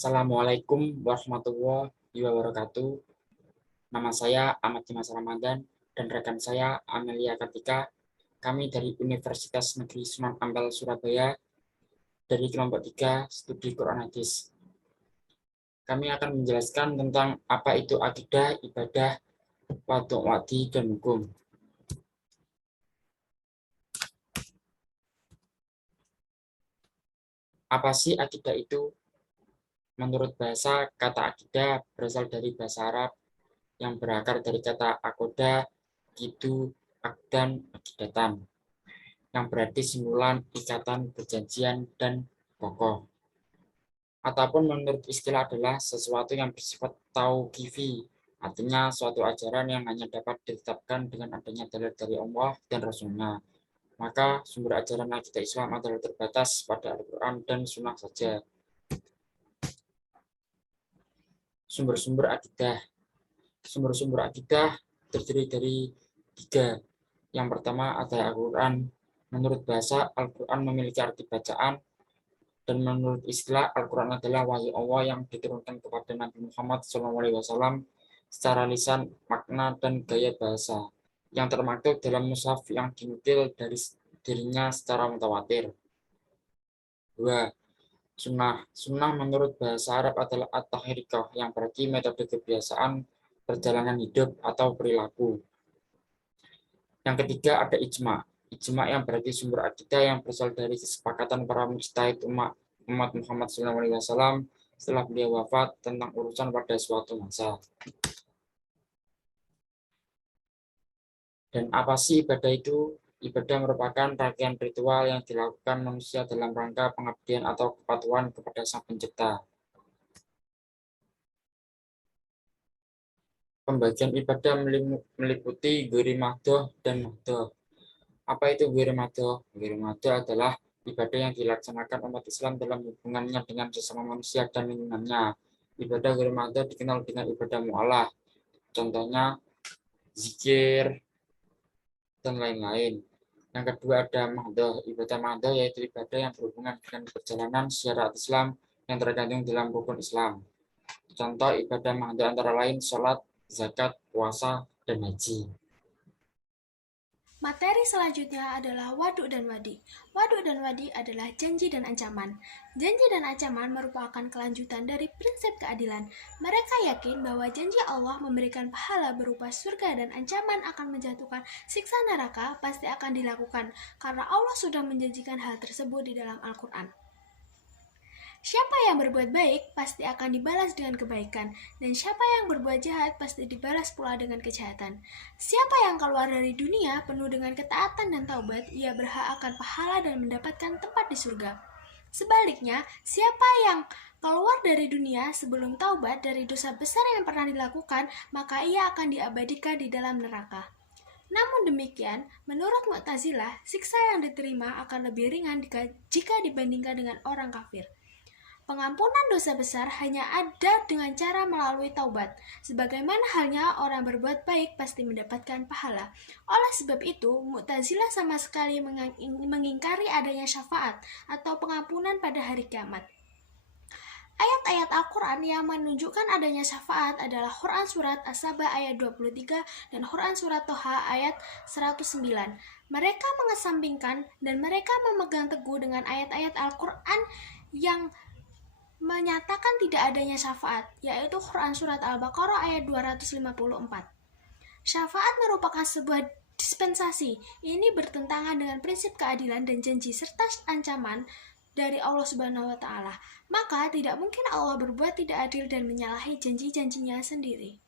Assalamualaikum warahmatullahi wabarakatuh. Nama saya Ahmad Dimas Ramadan dan rekan saya Amelia Kartika. Kami dari Universitas Negeri Sunan Ampel Surabaya dari kelompok 3 Studi Quran Hadis. Kami akan menjelaskan tentang apa itu akidah, ibadah, wadhu wadi, dan hukum. Apa sih akidah itu? Menurut bahasa, kata akidah berasal dari bahasa Arab yang berakar dari kata akoda, gitu, akdan, akidatan, yang berarti simpulan, ikatan, perjanjian, dan kokoh. Ataupun menurut istilah adalah sesuatu yang bersifat tauqifi, artinya suatu ajaran yang hanya dapat ditetapkan dengan adanya dalil dari Allah dan Rasulnya. Maka sumber ajaran akidah Islam adalah terbatas pada Al-Quran dan Sunnah saja. Sumber-sumber akidah. Sumber-sumber akidah terdiri dari 3. Yang pertama adalah Al-Quran. Menurut bahasa, Al-Quran memiliki arti bacaan, dan menurut istilah, Al-Quran adalah wahyu Allah yang diturunkan kepada Nabi Muhammad SAW secara lisan, makna, dan gaya bahasa, yang termaktub dalam mushaf yang dinukil dari dirinya secara mutawatir. 2. Sunnah. Sunnah menurut bahasa Arab adalah at-tahrikah, yang berarti metode kebiasaan, perjalanan hidup, atau perilaku. Yang ketiga ada ijma. Ijma yang berarti sumber akidah yang berasal dari kesepakatan para mujtahid umat Muhammad SAW setelah beliau wafat tentang urusan pada suatu masa. Dan apa sih ibadah itu? Ibadah merupakan rangkaian ritual yang dilakukan manusia dalam rangka pengabdian atau kepatuhan kepada Sang Pencipta. Pembagian ibadah meliputi ghairi mahdoh dan mahdoh. Apa itu ghairi mahdoh? Ghairi mahdoh adalah ibadah yang dilaksanakan umat Islam dalam hubungannya dengan sesama manusia dan lingkungannya. Ibadah ghairi mahdoh dikenal dengan ibadah mu'alah. Contohnya zikir dan lain-lain. Yang kedua ada mahdoh. Ibadah mahdoh yaitu ibadah yang berhubungan dengan perjalanan syariat Islam yang tergantung dalam rukun Islam. Contoh ibadah mahdoh antara lain sholat, zakat, puasa, dan haji. Materi selanjutnya adalah waduk dan wadi. Waduk dan wadi adalah janji dan ancaman. Janji dan ancaman merupakan kelanjutan dari prinsip keadilan. Mereka yakin bahwa janji Allah memberikan pahala berupa surga dan ancaman akan menjatuhkan siksa neraka pasti akan dilakukan karena Allah sudah menjanjikan hal tersebut di dalam Al-Quran. Siapa yang berbuat baik pasti akan dibalas dengan kebaikan, dan siapa yang berbuat jahat pasti dibalas pula dengan kejahatan. Siapa yang keluar dari dunia penuh dengan ketaatan dan taubat, ia berhak akan pahala dan mendapatkan tempat di surga. Sebaliknya, siapa yang keluar dari dunia sebelum taubat dari dosa besar yang pernah dilakukan, maka ia akan diabadikan di dalam neraka. Namun demikian, menurut Mu'tazilah, siksa yang diterima akan lebih ringan jika dibandingkan dengan orang kafir. Pengampunan dosa besar hanya ada dengan cara melalui taubat. Sebagaimana halnya orang berbuat baik pasti mendapatkan pahala. Oleh sebab itu, Mu'tazilah sama sekali mengingkari adanya syafaat atau pengampunan pada hari kiamat. Ayat-ayat Al-Quran yang menunjukkan adanya syafaat adalah Quran Surat As-Saba ayat 23 dan Quran Surat Toha ayat 109. Mereka mengesampingkan dan mereka memegang teguh dengan ayat-ayat Al-Quran yang menyatakan tidak adanya syafaat, yaitu Quran Surat Al-Baqarah ayat 254. Syafaat merupakan sebuah dispensasi. Ini bertentangan dengan prinsip keadilan dan janji serta ancaman dari Allah Subhanahu wa Ta'ala. Maka tidak mungkin Allah berbuat tidak adil dan menyalahi janji-janjinya sendiri.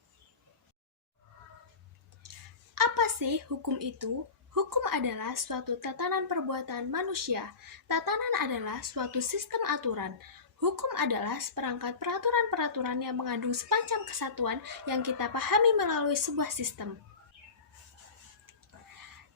Apa sih hukum itu? Hukum adalah suatu tatanan perbuatan manusia. Tatanan adalah suatu sistem aturan. Hukum adalah seperangkat peraturan-peraturan yang mengandung sepanjang kesatuan yang kita pahami melalui sebuah sistem.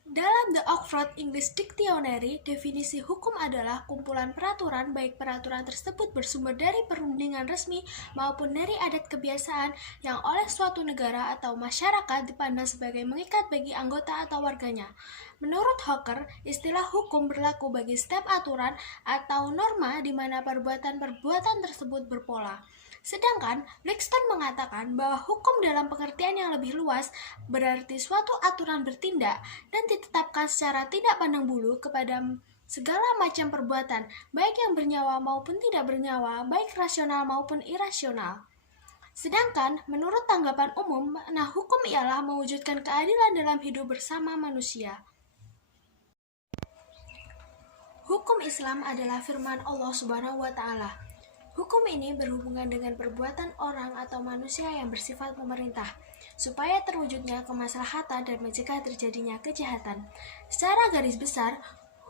Dalam The Oxford English Dictionary, definisi hukum adalah kumpulan peraturan, baik peraturan tersebut bersumber dari perundingan resmi maupun dari adat kebiasaan yang oleh suatu negara atau masyarakat dipandang sebagai mengikat bagi anggota atau warganya. Menurut Hawker, istilah hukum berlaku bagi setiap aturan atau norma di mana perbuatan-perbuatan tersebut berpola. Sedangkan Blackstone mengatakan bahwa hukum dalam pengertian yang lebih luas berarti suatu aturan bertindak dan ditetapkan secara tidak pandang bulu kepada segala macam perbuatan, baik yang bernyawa maupun tidak bernyawa, baik rasional maupun irasional. Sedangkan, menurut tanggapan umum, makna hukum ialah mewujudkan keadilan dalam hidup bersama manusia. Hukum Islam adalah firman Allah Subhanahu wa Ta'ala. Hukum ini berhubungan dengan perbuatan orang atau manusia yang bersifat pemerintah, supaya terwujudnya kemaslahatan dan mencegah terjadinya kejahatan. Secara garis besar,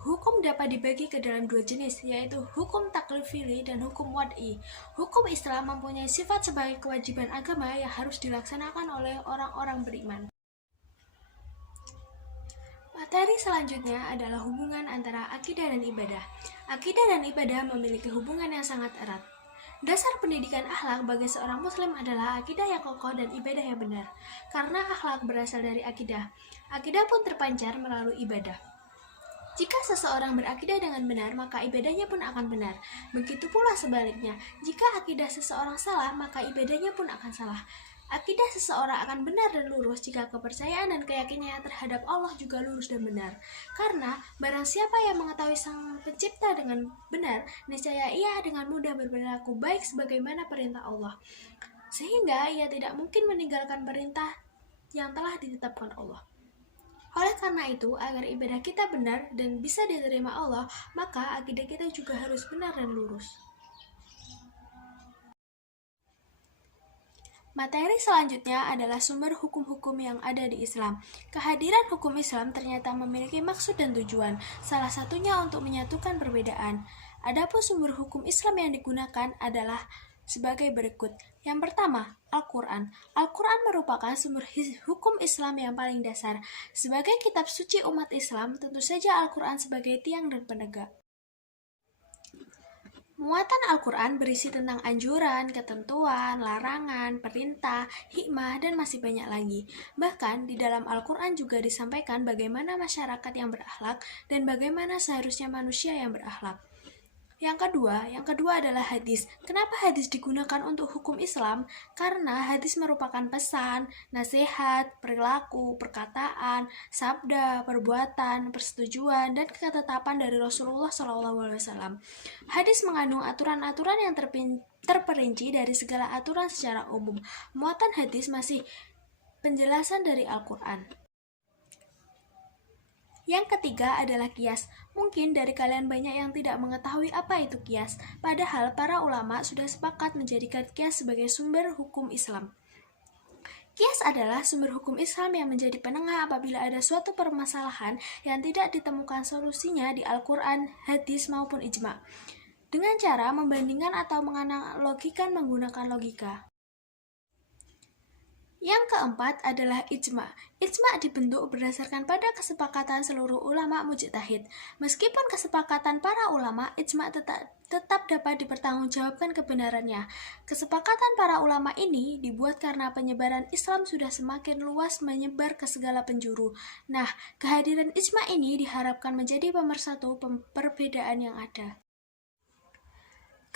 hukum dapat dibagi ke dalam dua jenis, yaitu hukum taklifili dan hukum wad'i. Hukum Islam mempunyai sifat sebagai kewajiban agama yang harus dilaksanakan oleh orang-orang beriman. Materi selanjutnya adalah hubungan antara akidah dan ibadah. Akidah dan ibadah memiliki hubungan yang sangat erat. Dasar pendidikan akhlak bagi seorang muslim adalah akidah yang kokoh dan ibadah yang benar. Karena akhlak berasal dari akidah, akidah pun terpancar melalui ibadah. Jika seseorang berakidah dengan benar, maka ibadahnya pun akan benar. Begitu pula sebaliknya, jika akidah seseorang salah, maka ibadahnya pun akan salah. Akidah seseorang akan benar dan lurus jika kepercayaan dan keyakinannya terhadap Allah juga lurus dan benar. Karena barang siapa yang mengetahui Sang Pencipta dengan benar, niscaya ia dengan mudah berperilaku baik sebagaimana perintah Allah. Sehingga ia tidak mungkin meninggalkan perintah yang telah ditetapkan Allah. Oleh karena itu, agar ibadah kita benar dan bisa diterima Allah, maka akidah kita juga harus benar dan lurus. Materi selanjutnya adalah sumber hukum-hukum yang ada di Islam. Kehadiran hukum Islam ternyata memiliki maksud dan tujuan, salah satunya untuk menyatukan perbedaan. Adapun sumber hukum Islam yang digunakan adalah sebagai berikut. Yang pertama, Al-Quran. Al-Quran merupakan sumber hukum Islam yang paling dasar. Sebagai kitab suci umat Islam, tentu saja Al-Quran sebagai tiang dan penegak. Muatan Al-Quran berisi tentang anjuran, ketentuan, larangan, perintah, hikmah, dan masih banyak lagi. Bahkan, di dalam Al-Quran juga disampaikan bagaimana masyarakat yang berakhlak dan bagaimana seharusnya manusia yang berakhlak. Yang kedua adalah hadis. Kenapa hadis digunakan untuk hukum Islam? Karena hadis merupakan pesan, nasihat, perilaku, perkataan, sabda, perbuatan, persetujuan, dan ketetapan dari Rasulullah SAW. Hadis mengandung aturan-aturan yang terperinci dari segala aturan secara umum. Muatan hadis masih penjelasan dari Al-Quran. Yang ketiga adalah kias. Mungkin dari kalian banyak yang tidak mengetahui apa itu kias, padahal para ulama sudah sepakat menjadikan kias sebagai sumber hukum Islam. Kias adalah sumber hukum Islam yang menjadi penengah apabila ada suatu permasalahan yang tidak ditemukan solusinya di Al-Quran, hadis maupun ijma, dengan cara membandingkan atau menganalogikan menggunakan logika. Yang keempat adalah ijma. Ijma dibentuk berdasarkan pada kesepakatan seluruh ulama mujtahid. Meskipun kesepakatan para ulama, ijma tetap dapat dipertanggungjawabkan kebenarannya. Kesepakatan para ulama ini dibuat karena penyebaran Islam sudah semakin luas menyebar ke segala penjuru. Nah, kehadiran ijma ini diharapkan menjadi pemersatu perbedaan yang ada.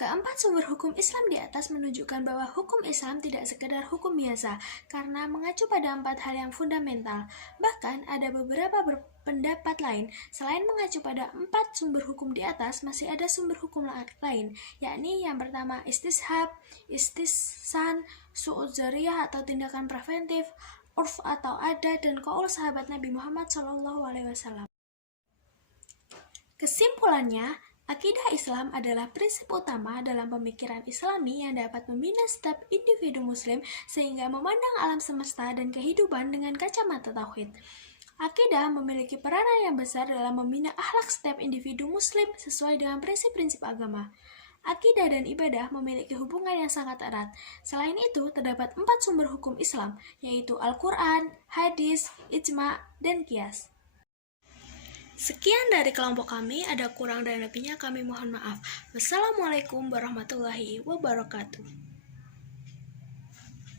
Keempat sumber hukum Islam di atas menunjukkan bahwa hukum Islam tidak sekedar hukum biasa, karena mengacu pada 4 hal yang fundamental. Bahkan ada beberapa pendapat lain, selain mengacu pada 4 sumber hukum di atas, masih ada sumber hukum lain, yakni yang pertama istishab, istihsan, su'ud zariyah atau tindakan preventif, urf atau adat, dan qaul sahabat Nabi Muhammad SAW. Kesimpulannya, akidah Islam adalah prinsip utama dalam pemikiran Islami yang dapat membina setiap individu Muslim sehingga memandang alam semesta dan kehidupan dengan kacamata tauhid. Akidah memiliki peranan yang besar dalam membina akhlak setiap individu Muslim sesuai dengan prinsip-prinsip agama. Akidah dan ibadah memiliki hubungan yang sangat erat. Selain itu, terdapat 4 sumber hukum Islam, yaitu Al-Quran, hadis, ijma, dan qiyas. Sekian dari kelompok kami, ada kurang dan lebihnya kami mohon maaf. Wassalamualaikum warahmatullahi wabarakatuh.